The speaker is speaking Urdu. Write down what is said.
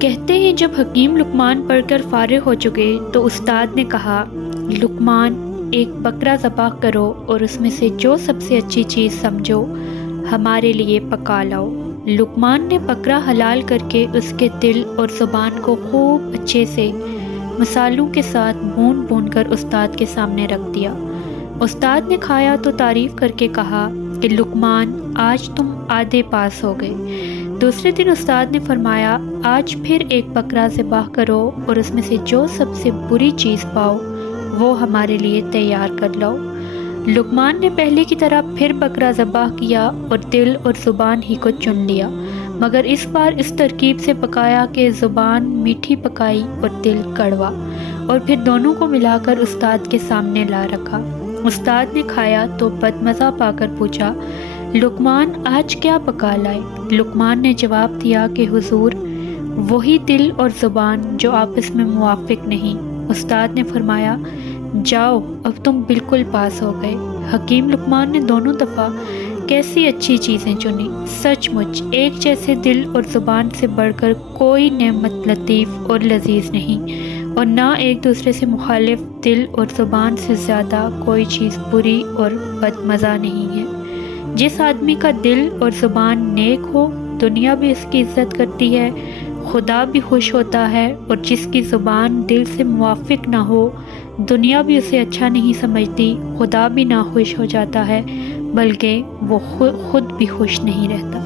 کہتے ہیں جب حکیم لقمان پڑھ کر فارغ ہو چکے تو استاد نے کہا، لقمان ایک بکرا ذبح کرو اور اس میں سے جو سب سے اچھی چیز سمجھو ہمارے لیے پکا لاؤ۔ لقمان نے بکرا حلال کر کے اس کے دل اور زبان کو خوب اچھے سے مصالحوں کے ساتھ بھون بھون کر استاد کے سامنے رکھ دیا۔ استاد نے کھایا تو تعریف کر کے کہا کہ لقمان آج تم آدھے پاس ہو گئے۔ دوسرے دن استاد نے فرمایا، آج پھر ایک بکرا ذبح کرو اور اس میں سے جو سب سے بری چیز پاؤ وہ ہمارے لیے تیار کر لاؤ۔ لقمان نے پہلے کی طرح پھر بکرا ذبح کیا اور دل اور زبان ہی کو چن لیا، مگر اس بار اس ترکیب سے پکایا کہ زبان میٹھی پکائی اور دل کڑوا، اور پھر دونوں کو ملا کر استاد کے سامنے لا رکھا۔ استاد نے کھایا تو بدمزہ پا کر پوچھا، لقمان آج کیا پکا لائے؟ لقمان نے جواب دیا کہ حضور وہی دل اور زبان جو آپس میں موافق نہیں۔ استاد نے فرمایا، جاؤ اب تم بالکل پاس ہو گئے۔ حکیم لقمان نے دونوں دفعہ کیسی اچھی چیزیں چنی، سچ مچ ایک جیسے دل اور زبان سے بڑھ کر کوئی نعمت لطیف اور لذیذ نہیں، اور نہ ایک دوسرے سے مخالف دل اور زبان سے زیادہ کوئی چیز بری اور بدمزہ نہیں ہے۔ جس آدمی کا دل اور زبان نیک ہو دنیا بھی اس کی عزت کرتی ہے، خدا بھی خوش ہوتا ہے، اور جس کی زبان دل سے موافق نہ ہو دنیا بھی اسے اچھا نہیں سمجھتی، خدا بھی ناخوش ہو جاتا ہے، بلکہ وہ خود بھی خوش نہیں رہتا۔